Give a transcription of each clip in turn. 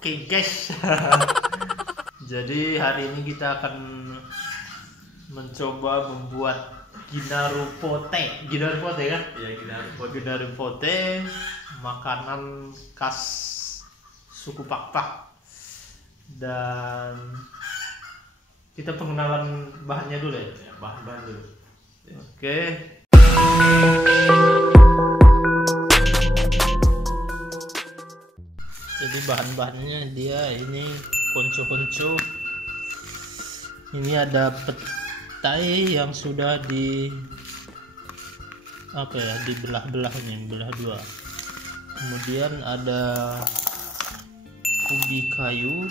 Oke guys, jadi hari ini kita akan mencoba membuat ginaru pote kan? Iya, Ginaru pote, makanan khas suku Pakpak. Dan kita pengenalan bahannya dulu ya. Bahan-bahan dulu. Oke. Jadi bahan-bahannya dia ini konco-konco. Ini ada petai yang sudah dibelah-belah nih, belah dua. Kemudian ada ubi kayu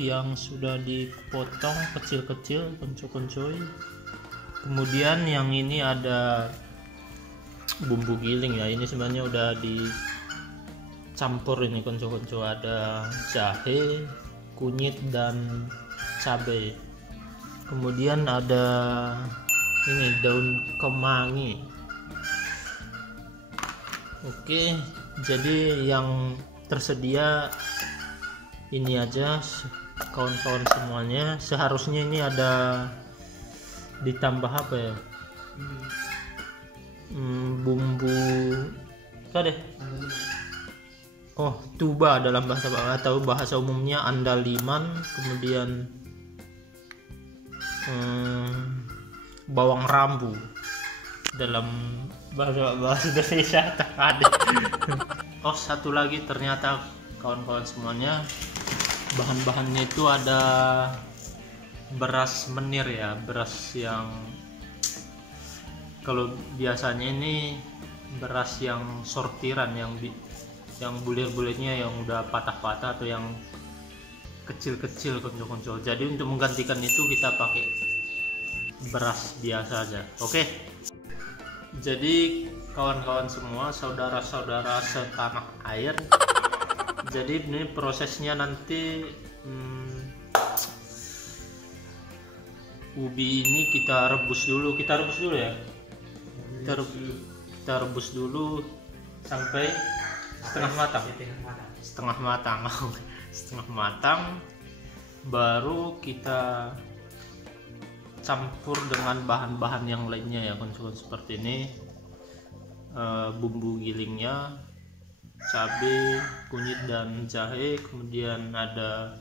yang sudah dipotong kecil-kecil, konco-koncoy. Kemudian yang ini ada bumbu giling ya. Ini sebenarnya udah dicampur ini konco-konco, ada jahe, kunyit dan cabai. Kemudian ada ini daun kemangi. Oke, jadi yang tersedia ini aja kawan-kawan semuanya. Seharusnya ini ada ditambah apa ya, bumbu apa deh, tuba dalam bahasa atau bahasa umumnya andaliman. Kemudian bawang rambu dalam bahasa Indonesia ada. Satu lagi ternyata kawan-kawan semuanya, bahan-bahannya itu ada beras menir ya, beras yang kalau biasanya ini beras yang sortiran, yang bulir-bulirnya yang udah patah-patah atau yang kecil-kecil konco-konco. Jadi untuk menggantikan itu kita pakai beras biasa aja. Oke. Jadi kawan-kawan semua, saudara-saudara setanah air, jadi ini prosesnya nanti ubi ini kita rebus dulu ya. Kita rebus dulu sampai setengah matang, baru kita campur dengan bahan-bahan yang lainnya ya, konsumen seperti ini. Bumbu gilingnya, cabai, kunyit dan jahe, kemudian ada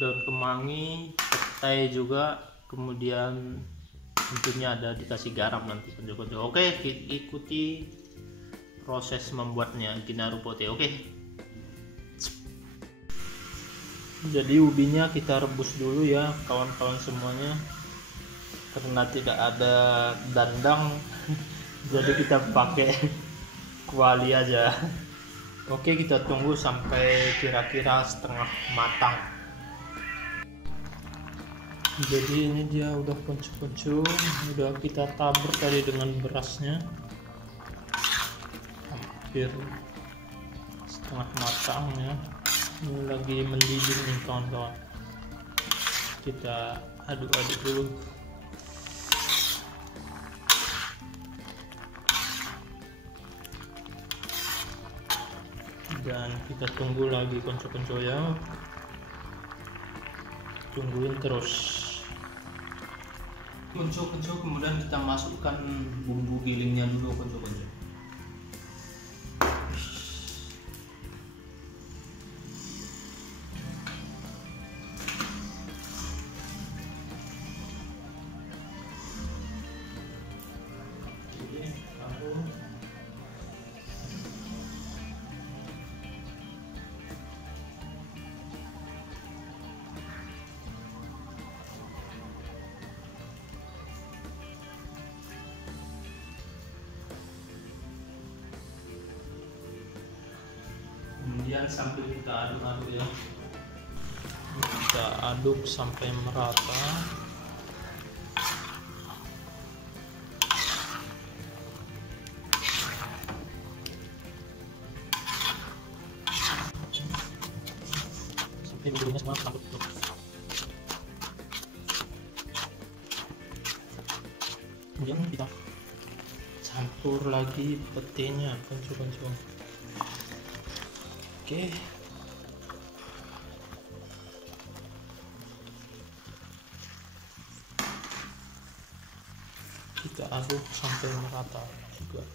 daun kemangi, petai juga, kemudian tentunya ada dikasih garam nanti konco-konco. Oke, ikuti proses membuatnya ginaru pote. Oke. Jadi ubinya kita rebus dulu ya kawan-kawan semuanya, karena tidak ada dandang jadi kita pakai kuali aja. Oke, kita tunggu sampai kira-kira setengah matang. Jadi ini dia udah konco-konco, udah kita tabur tadi dengan berasnya, hampir setengah matang ya. Ini lagi mendidih nih kawan-kawan, kita aduk-aduk dulu. Dan kita tunggu lagi konco-konco ya, tungguin terus konco-konco. Kemudian kita masukkan bumbu gilingnya dulu konco-konco. Kemudian sambil kita aduk-aduk ya, kita aduk sampai merata. Sampai bumbunya semua campur. Kemudian kita campur lagi petenya konco-konco. Oke, aduk sampai merata juga.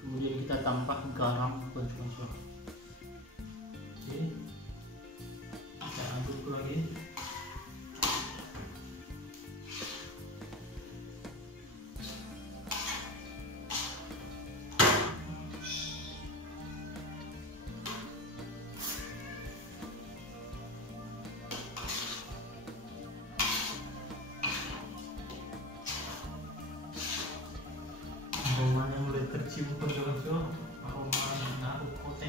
Kemudian kita tambah garam konco-konco. Oke, kita aduk lagi. Aromanya mulai tercium konco-konco, aroma naruh kote.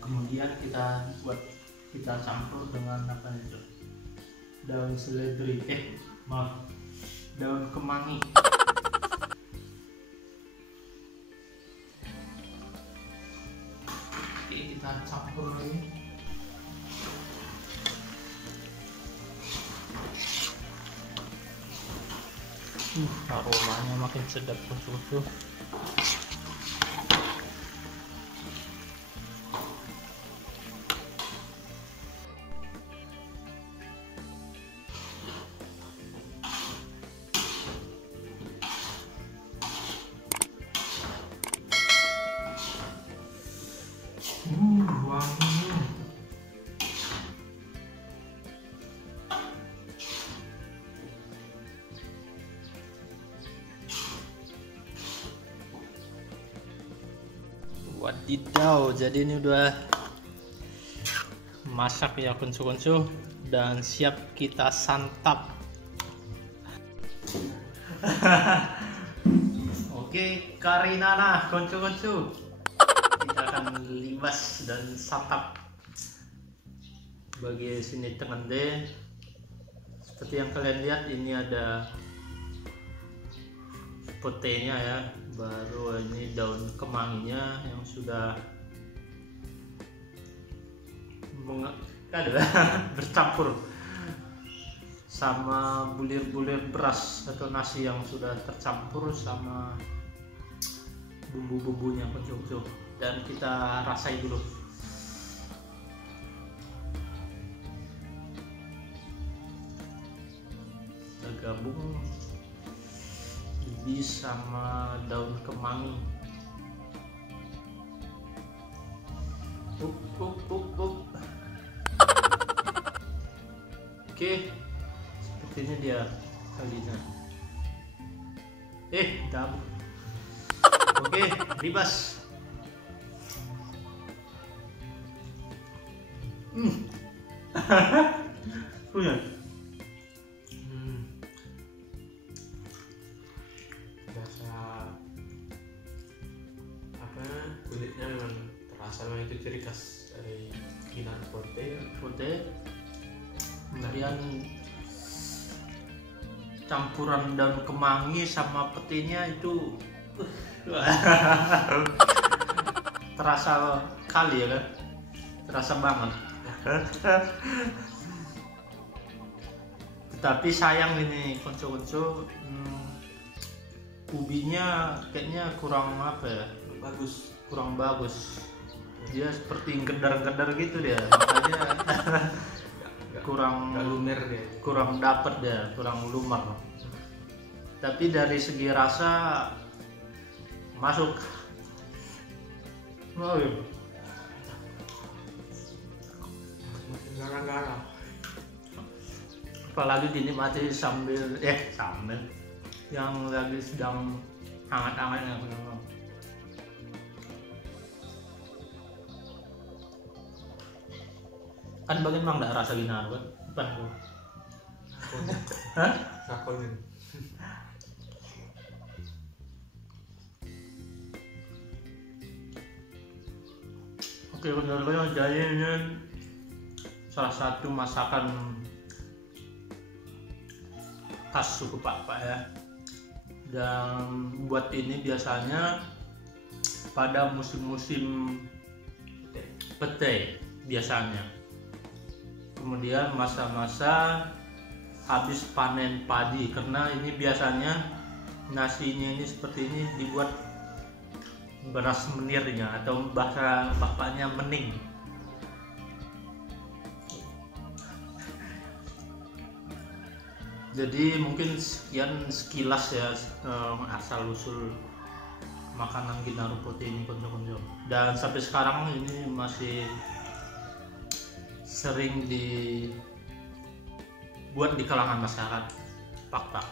Kemudian kita campur dengan apa itu? Daun seledri, daun kemangi. Kita campur lagi. Aromanya makin sedap konco-konco. Wanginya. Wadidaw, jadi ini udah masak ya konco-konco dan siap kita santap. Oke, kari nanah konco-konco. Kita akan libas dan santap. Bagi sini tengende, seperti yang kalian lihat ini ada potenya ya, baru ini daun kemanginya yang sudah bercampur sama bulir-bulir beras atau nasi yang sudah tercampur sama bumbu-bumbunya konco-konco. Dan kita rasai dulu. Kita gabung ibis sama daun kemangi. Oke, sepertinya dia kalinya. Gabung. Oke, libas. Punya. Rasa apa, kulitnya memang terasa, memang itu ciri khas dari Ginar Forte. Kemudian campuran daun kemangi sama petinya itu terasa kali ya kan, terasa banget. Tetapi sayang ini konco-konco, ubinya kayaknya kurang apa ya, kurang bagus. Dia seperti gedar-gedar gitu dia, makanya kurang lumer dia, kurang dapet dia, kurang lumer. Tapi dari segi rasa masuk. Oh, iya. garang-garang. Apalagi dinikmati sambil yang lagi sedang hangat-hangatnya. Kan bagian mang nggak rasa gina kan? Hah? Sakonin. Oke, benar-benar jadi ini salah satu masakan khas suku Pak ya. Dan buat ini biasanya pada musim-musim petai biasanya. Kemudian masa-masa habis panen padi, karena ini biasanya nasinya ini seperti ini dibuat beras menirnya, atau bahasa bapaknya mening. Jadi mungkin sekian sekilas ya asal usul makanan Gina Rumput ini konco-konco. Dan sampai sekarang ini masih sering dibuat di kalangan masyarakat Pakpak.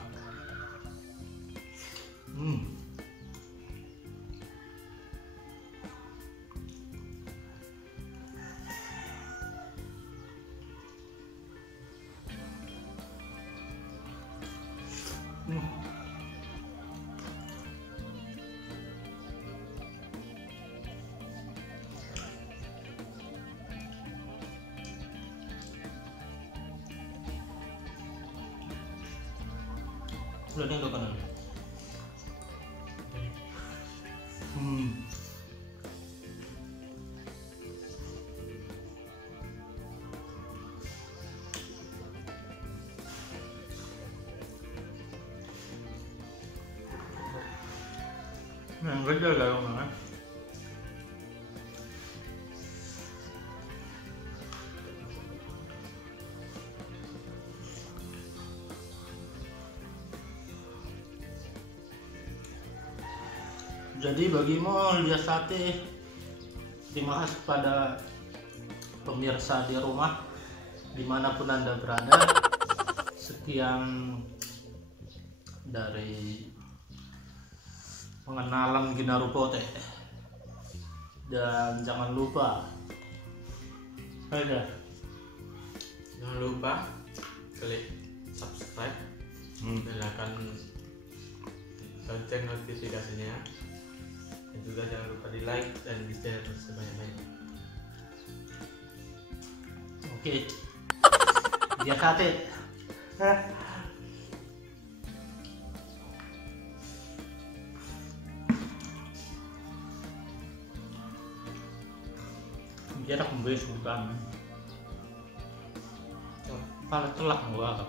Udah nih kanan. Nah, gede lah mana? Jadi bagimu lihat sate, terima kasih kepada pemirsa di rumah dimanapun Anda berada. Sekian dari pengenalan Gina Rumput, dan jangan lupa Jangan lupa klik subscribe, nyalakan lonceng notifikasinya, dan juga jangan lupa di like dan di share sebanyak-banyaknya. Oke, dia sate. Dia tak membeli sultan. Kalau telah gua